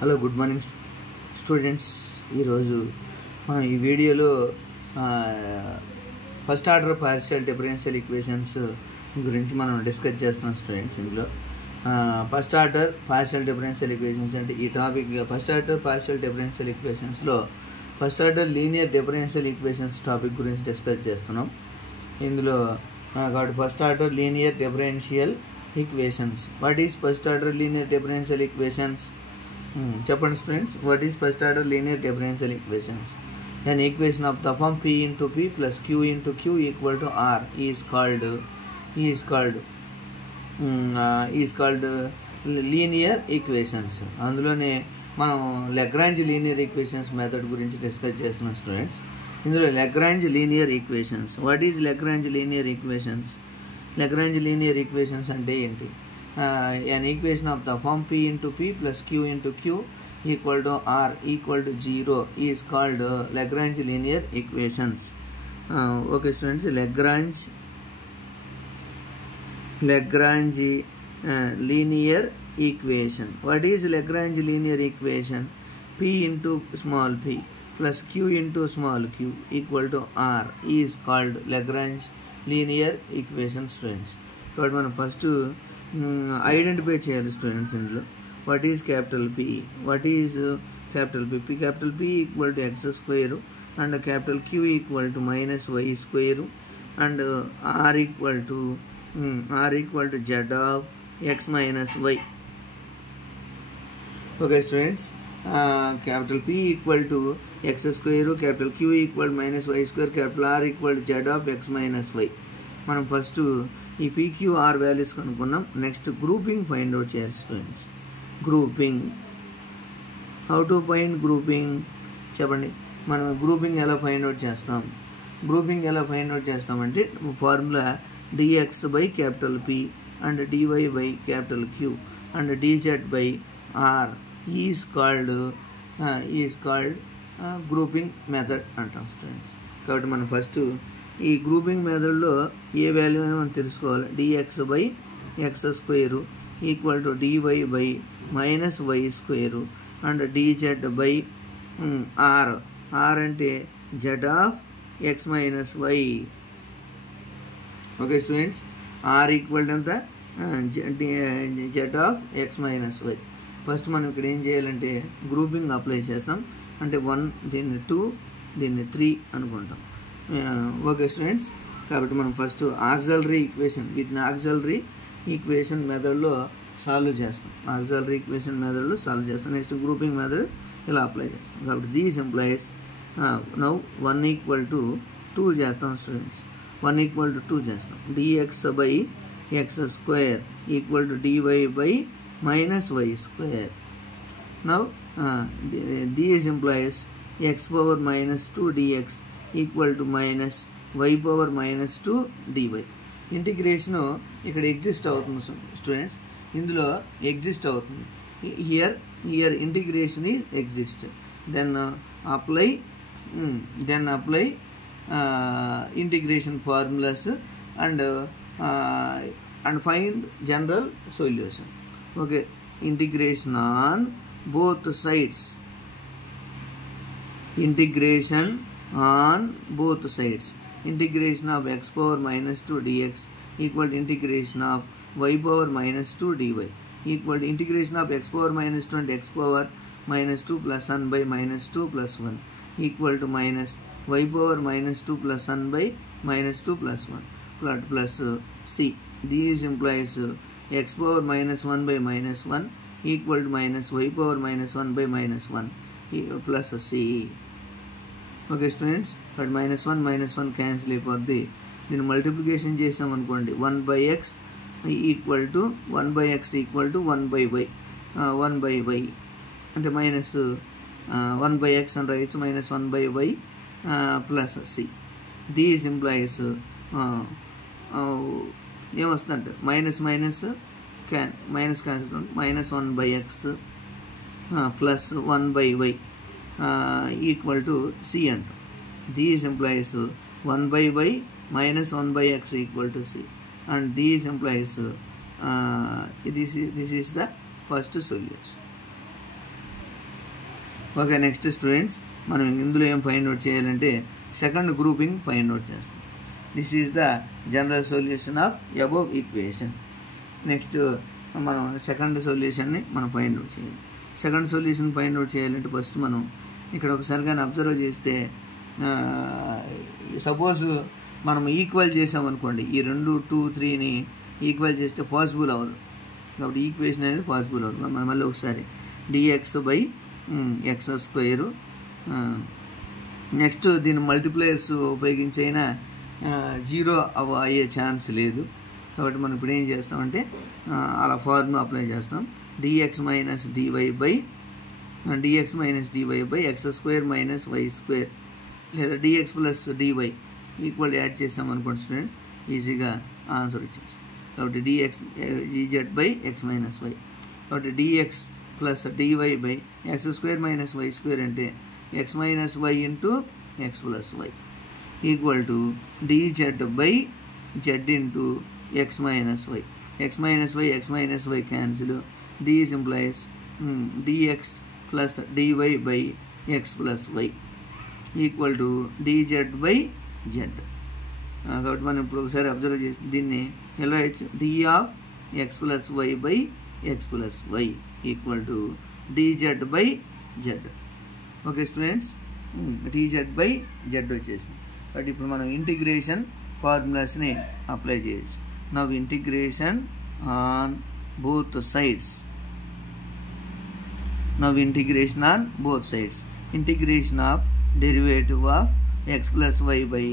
Hello good morning students. ఈరోజు మనం ఈ వీడియోలో first order partial differential equations గురించి మనం డిస్కస్ చేస్తున్నాం స్టూడెంట్స్. ఇందులో first order partial differential equations అంటే ఈ topic first order partial differential ఈక్వేషన్స్లో first order linear differential equations topic గురించి డిస్కస్ చేస్తున్నాం. ఇందులో కాబట్టి first order linear differential equations. What is first order linear differential equations? చెప్పండి students, what is first order linear differential equations? An equation of the form P into P plus Q into Q equal to R is called linear equations. అందులోనే మనం Lagrange linear equations method గురించి discuss చేస్తున్నాం students. ఇందులో Lagrange linear equations. What is Lagrange linear equations? Lagrange linear equations అంటే ఏంటి? An equation of the form P into P plus Q into Q equal to R equal to 0 is called Lagrange linear equations. Okay students, Lagrange linear equation. What is Lagrange linear equation? P into small p plus Q into small q equal to R is called Lagrange linear equation students. So మనం first identify చేయాలి students. ఇందులో what is capital P? What is capital P? Capital P equal to x square and capital Q equal to minus y square and R equal to z of x minus y. Okay students, capital P equal to x square, capital Q equal minus y square, capital R equal to z of x minus y. మనం ఫస్ట్ ఈ PQR values కనుక్కున్నాం. Next grouping find out చేయాలి students. Grouping, how to find grouping చెప్పండి. మనం grouping ఎలా find out చేస్తాం? Grouping ఎలా ఫైండ్ అవుట్ చేస్తామంటే formula dx by capital P and dy by capital Q and dz by R is called grouping method అంటాం students. కాబట్టి మనం ఫస్ట్ ఈ గ్రూపింగ్ మెథడ్లో ఏ వాల్యూ అయినా మనం తెలుసుకోవాలి. dx by x square equal to dy by minus y square and dz by R. R అంటే z of x minus y. Okay students, R equal to ఎంత? z of x minus y. First మనం ఇక్కడ ఏం చేయాలంటే grouping apply చేస్తాం. అంటే 1 దీన్ని 2 దీన్ని 3 అనుకుంటాం. ఓకే స్టూడెంట్స్, కాబట్టి మనం ఫస్ట్ ఆక్సిలరీ ఈక్వేషన్, వీటిని ఆక్సిలరీ ఈక్వేషన్ మెథడ్లో సాల్వ్ చేస్తాం. ఆక్సిలరీ ఈక్వేషన్ మెథడ్లో సాల్వ్ చేస్తాం. నెక్స్ట్ గ్రూపింగ్ మెథడ్ ఇలా అప్లై చేస్తాం. కాబట్టి these employees now 1 equal to 2 చేస్తాం స్టూడెంట్స్. 1 ఈక్వల్ టు 2 చేస్తాం. dx by x square equal to dy by minus y square. Now these implies x power minus 2 dx equal to minus y power minus 2 dy. Integration ఇక్కడ exist అవుతుంది students. ఇందులో exist అవుతుంది. Here integration is exist. Then apply integration formulas and find general solution. Okay, integration on both sides. Integration of x power minus 2 dx equal to integration of y power minus 2 dy equal to integration of x power minus 2 and x power minus 2 plus 1 by minus 2 plus 1 equal to minus y power minus 2 plus 1 by minus 2 plus 1 plus c. These implies x power minus 1 by minus 1 equal to minus y power minus 1 by minus 1 plus c. Okay students, but -1 cancel అయిపోద్ది. దీన్ని multiplication చేసామనుకోండి 1 by x equal to 1 by x equal to 1 by y. 1 by y అంటే minus 1 by x అని రాయొచ్చు, -1 by y plus c. This implies ఏమొస్తుందంటే minus cancel -1 by x ప్లస్ 1 by y equal to c అంటాం. This implies 1 by y minus 1 by x equal to c, and these implies this is the first solution. Okay, next students మనం ఇందులో ఏం find out చేయాలంటే second grouping find out చేస్తాం. This is the general solution of above equation. Next మనం second సొల్యూషన్ని మనం find out చేయాలి. Second solution find out చేయాలంటే first మనం ఇక్కడ ఒకసారి కానీ అబ్జర్వ్ చేస్తే సపోజ్ మనం ఈక్వల్ చేసామనుకోండి, ఈ 2, 2, 3ని ఈక్వల్ చేస్తే పాసిబుల్ అవ్వదు. కాబట్టి ఈక్వేషన్ అనేది పాసిబుల్ అవ్వదు. మనం మళ్ళీ ఒకసారి dx/x². నెక్స్ట్ దీని మల్టిప్లయర్స్ ఉపయోగించైనా 0 అయ్యే ఛాన్స్ లేదు. కాబట్టి మనం ఇప్పుడు ఏం చేస్తామంటే అలా ఫార్ములా అప్లై చేస్తాం. dx minus dy by x² minus y² లేదా dx plus dy equal add చేసాం అనుకోండి స్టూడెంట్స్, ఈజీగా ఆన్సర్ వచ్చేస్తాం. కాబట్టి dz by x minus y. కాబట్టి dx plus dy by x² minus y² అంటే x minus y into x plus y equal to dz by z into x minus y. x minus y cancel. This implies dx plus dy by x plus y equal to dz by z. కాబట్టి మనం ఇప్పుడు ఒకసారి observe చేసి దీన్ని ఎలా d of x plus y by x plus y equal to dz by z. Okay students, dz by z వచ్చేసింది. కాబట్టి ఇప్పుడు మనం ఇంటిగ్రేషన్ ఫార్ములాస్ని అప్లై చేయొచ్చు. Now integration on both sides. Now integration on both sides. Integration of derivative of x plus y by